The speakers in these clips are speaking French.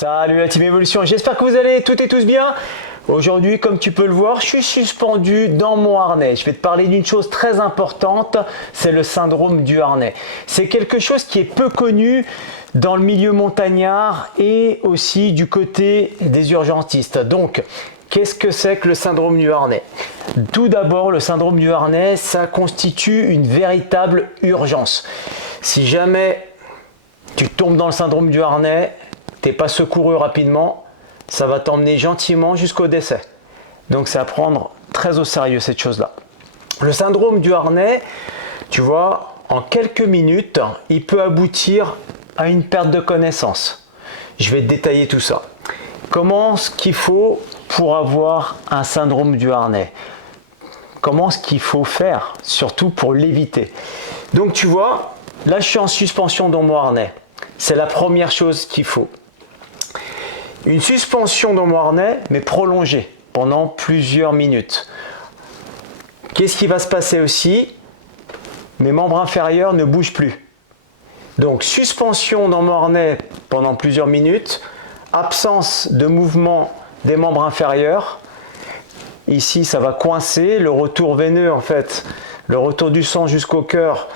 Salut la team Évolution, j'espère que vous allez toutes et tous bien. Aujourd'hui, comme tu peux le voir, je suis suspendu dans mon harnais. Je vais te parler d'une chose très importante, c'est le syndrome du harnais. C'est quelque chose qui est peu connu dans le milieu montagnard et aussi du côté des urgentistes. Donc, qu'est-ce que c'est que le syndrome du harnais? Tout d'abord, le syndrome du harnais, ça constitue une véritable urgence. Si jamais tu tombes dans le syndrome du harnais, t'es pas secouru rapidement, ça va t'emmener gentiment jusqu'au décès. Donc c'est à prendre très au sérieux cette chose-là. Le syndrome du harnais, tu vois, en quelques minutes, il peut aboutir à une perte de connaissance. Je vais te détailler tout ça. Comment ce qu'il faut pour avoir un syndrome du harnais? Comment ce qu'il faut faire, surtout pour l'éviter? Donc tu vois, là je suis en suspension dans mon harnais. C'est la première chose qu'il faut. Une suspension dans mon harnais, mais prolongée pendant plusieurs minutes. Qu'est-ce qui va se passer aussi? Mes membres inférieurs ne bougent plus. Donc suspension dans mon harnais pendant plusieurs minutes, absence de mouvement des membres inférieurs. Ici, ça va coincer, le retour veineux en fait, le retour du sang jusqu'au cœur,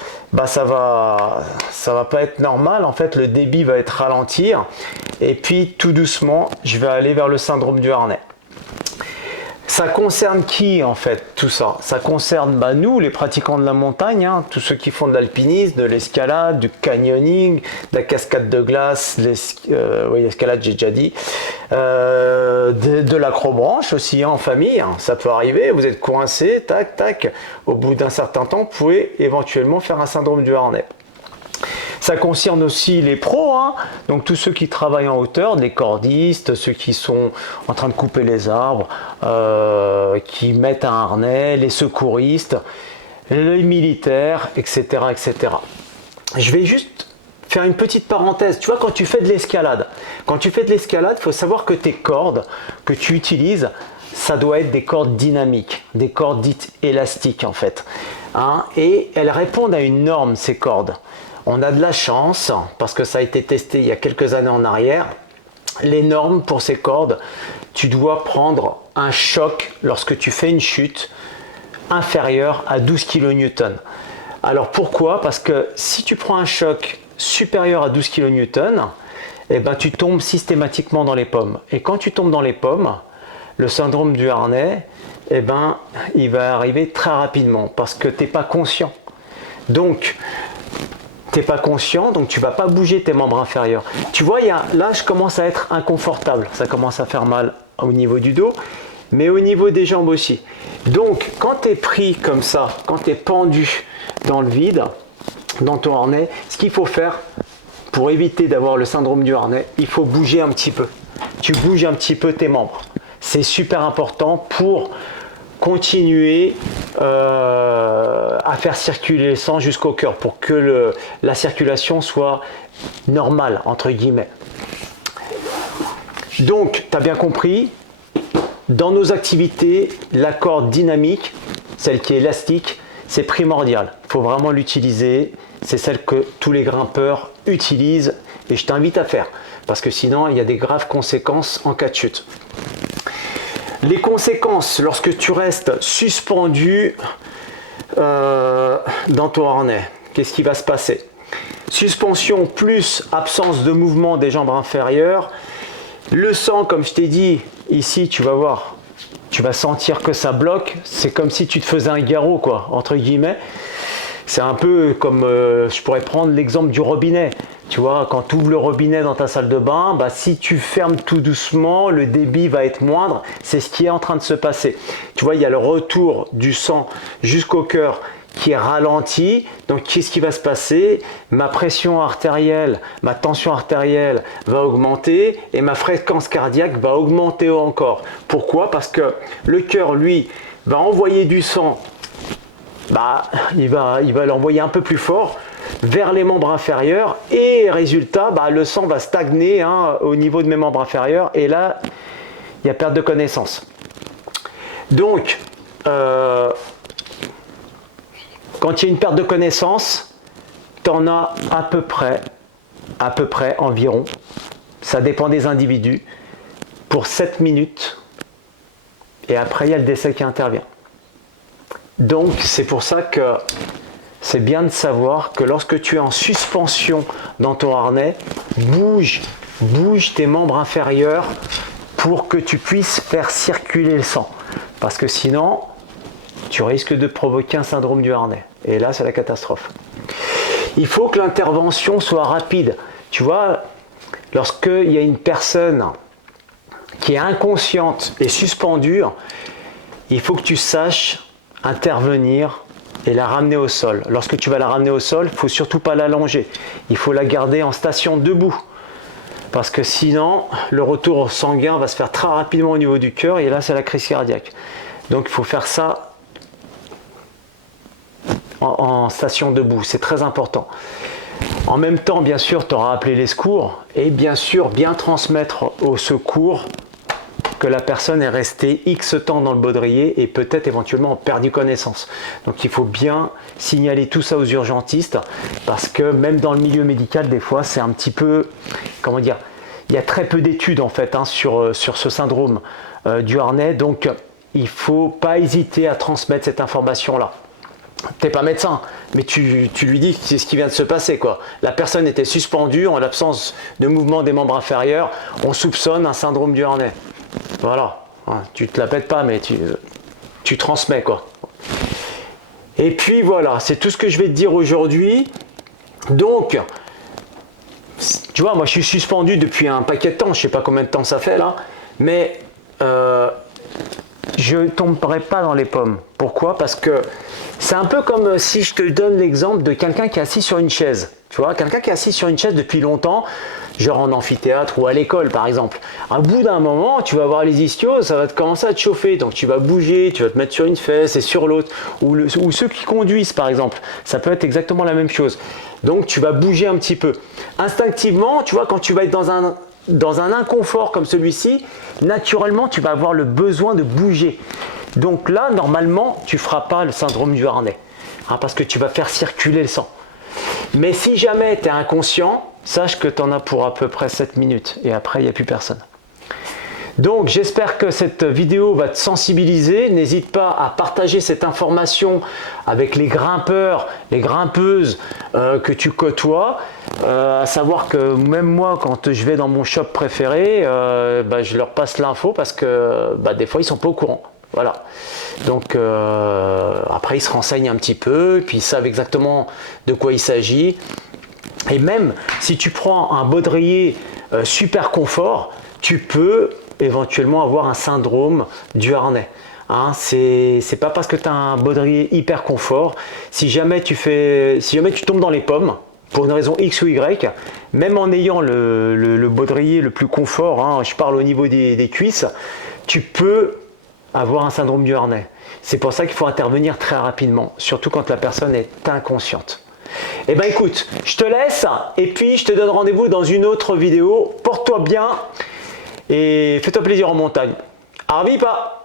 ça va pas être normal, en fait le débit va être ralentir et puis tout doucement je vais aller vers le syndrome du harnais. Ça concerne qui en fait tout ça? Ça concerne nous les pratiquants de la montagne, tous ceux qui font de l'alpinisme, de l'escalade, du canyoning, de la cascade de glace, l'escalade j'ai déjà dit, de l'acrobranche aussi en famille, ça peut arriver, vous êtes coincé, tac tac, au bout d'un certain temps vous pouvez éventuellement faire un syndrome du harnais. Ça concerne aussi les pros, donc tous ceux qui travaillent en hauteur, les cordistes, ceux qui sont en train de couper les arbres, qui mettent un harnais, les secouristes, les militaires, etc., etc. Je vais juste faire une petite parenthèse. Tu vois, quand tu fais de l'escalade, il faut savoir que tes cordes que tu utilises, ça doit être des cordes dynamiques, des cordes dites élastiques en fait. Et elles répondent à une norme, ces cordes. On a de la chance, parce que ça a été testé il y a quelques années en arrière, les normes pour ces cordes, tu dois prendre un choc lorsque tu fais une chute inférieur à 12 kN. Alors pourquoi? Parce que si tu prends un choc supérieur à 12 kN, tu tombes systématiquement dans les pommes. Et quand tu tombes dans les pommes, le syndrome du harnais, il va arriver très rapidement parce que tu n'es pas conscient. Donc, tu n'es pas conscient, donc tu ne vas pas bouger tes membres inférieurs. Tu vois, là, je commence à être inconfortable. Ça commence à faire mal au niveau du dos, mais au niveau des jambes aussi. Donc, quand tu es pris comme ça, quand tu es pendu dans le vide, dans ton harnais, ce qu'il faut faire pour éviter d'avoir le syndrome du harnais, il faut bouger un petit peu. Tu bouges un petit peu tes membres. C'est super important pour continuer à faire circuler le sang jusqu'au cœur pour que la circulation soit normale, entre guillemets. Donc, tu as bien compris, dans nos activités, la corde dynamique, celle qui est élastique, c'est primordial. Il faut vraiment l'utiliser. C'est celle que tous les grimpeurs utilisent et je t'invite à faire parce que sinon, il y a des graves conséquences en cas de chute. Les conséquences lorsque tu restes suspendu dans ton harnais, qu'est-ce qui va se passer? Suspension plus absence de mouvement des jambes inférieures. Le sang, comme je t'ai dit, ici tu vas voir, tu vas sentir que ça bloque. C'est comme si tu te faisais un garrot, quoi, entre guillemets. C'est un peu comme, je pourrais prendre l'exemple du robinet. Tu vois, quand tu ouvres le robinet dans ta salle de bain, si tu fermes tout doucement, le débit va être moindre. C'est ce qui est en train de se passer. Tu vois, il y a le retour du sang jusqu'au cœur qui est ralenti. Donc, qu'est-ce qui va se passer? Ma pression artérielle, ma tension artérielle va augmenter et ma fréquence cardiaque va augmenter encore. Pourquoi? Parce que le cœur, lui, va envoyer du sang. Il va l'envoyer un peu plus fort vers les membres inférieurs et résultat, le sang va stagner au niveau de mes membres inférieurs et là, il y a perte de connaissance. Donc, quand il y a une perte de connaissance, tu en as à peu près environ ça dépend des individus, pour 7 minutes. Et après, il y a le décès qui intervient. Donc, c'est pour ça que c'est bien de savoir que lorsque tu es en suspension dans ton harnais, bouge tes membres inférieurs pour que tu puisses faire circuler le sang. Parce que sinon, tu risques de provoquer un syndrome du harnais. Et là, c'est la catastrophe. Il faut que l'intervention soit rapide. Tu vois, lorsqu'il y a une personne qui est inconsciente et suspendue, il faut que tu saches intervenir et la ramener au sol. Lorsque tu vas la ramener au sol, il ne faut surtout pas l'allonger. Il faut la garder en station debout. Parce que sinon, le retour sanguin va se faire très rapidement au niveau du cœur et là, c'est la crise cardiaque. Donc, il faut faire ça en station debout. C'est très important. En même temps, bien sûr, tu auras appelé les secours et bien sûr, bien transmettre au secours que la personne est restée X temps dans le baudrier et peut-être éventuellement perdu connaissance. Donc il faut bien signaler tout ça aux urgentistes parce que même dans le milieu médical, des fois, c'est un petit peu, comment dire, il y a très peu d'études en fait sur ce syndrome du harnais. Donc il ne faut pas hésiter à transmettre cette information-là. Tu n'es pas médecin, mais tu lui dis que c'est ce qui vient de se passer, quoi. La personne était suspendue en l'absence de mouvement des membres inférieurs. On soupçonne un syndrome du harnais. Voilà, tu te la pètes pas, mais tu transmets, quoi. Et puis voilà, c'est tout ce que je vais te dire aujourd'hui. Donc, tu vois, moi je suis suspendu depuis un paquet de temps, je sais pas combien de temps ça fait là, mais je ne tomberai pas dans les pommes. Pourquoi? Parce que c'est un peu comme si je te donne l'exemple de quelqu'un qui est assis sur une chaise. Tu vois, quelqu'un qui est assis sur une chaise depuis longtemps, genre en amphithéâtre ou à l'école par exemple. À bout d'un moment, tu vas voir les ischios, ça va commencer à te chauffer. Donc tu vas bouger, tu vas te mettre sur une fesse et sur l'autre. Ou ceux qui conduisent par exemple, ça peut être exactement la même chose. Donc tu vas bouger un petit peu. Instinctivement, tu vois, quand tu vas être dans un inconfort comme celui-ci, naturellement, tu vas avoir le besoin de bouger. Donc là, normalement, tu ne feras pas le syndrome du harnais, parce que tu vas faire circuler le sang. Mais si jamais tu es inconscient, sache que tu en as pour à peu près 7 minutes et après, il n'y a plus personne. Donc, j'espère que cette vidéo va te sensibiliser. N'hésite pas à partager cette information avec les grimpeurs, les grimpeuses que tu côtoies. À savoir que même moi, quand je vais dans mon shop préféré, je leur passe l'info parce que des fois, ils ne sont pas au courant. Voilà. Donc, après, ils se renseignent un petit peu, puis ils savent exactement de quoi il s'agit. Et même si tu prends un baudrier super confort, tu peux éventuellement avoir un syndrome du harnais. C'est pas parce que tu as un baudrier hyper confort. Si jamais tu tombes dans les pommes, pour une raison X ou Y, même en ayant le baudrier le plus confort, je parle au niveau des cuisses, tu peux avoir un syndrome du harnais. C'est pour ça qu'il faut intervenir très rapidement, surtout quand la personne est inconsciente. Eh bien écoute, je te laisse et puis je te donne rendez-vous dans une autre vidéo. Porte-toi bien et fais-toi plaisir en montagne. Arvipa!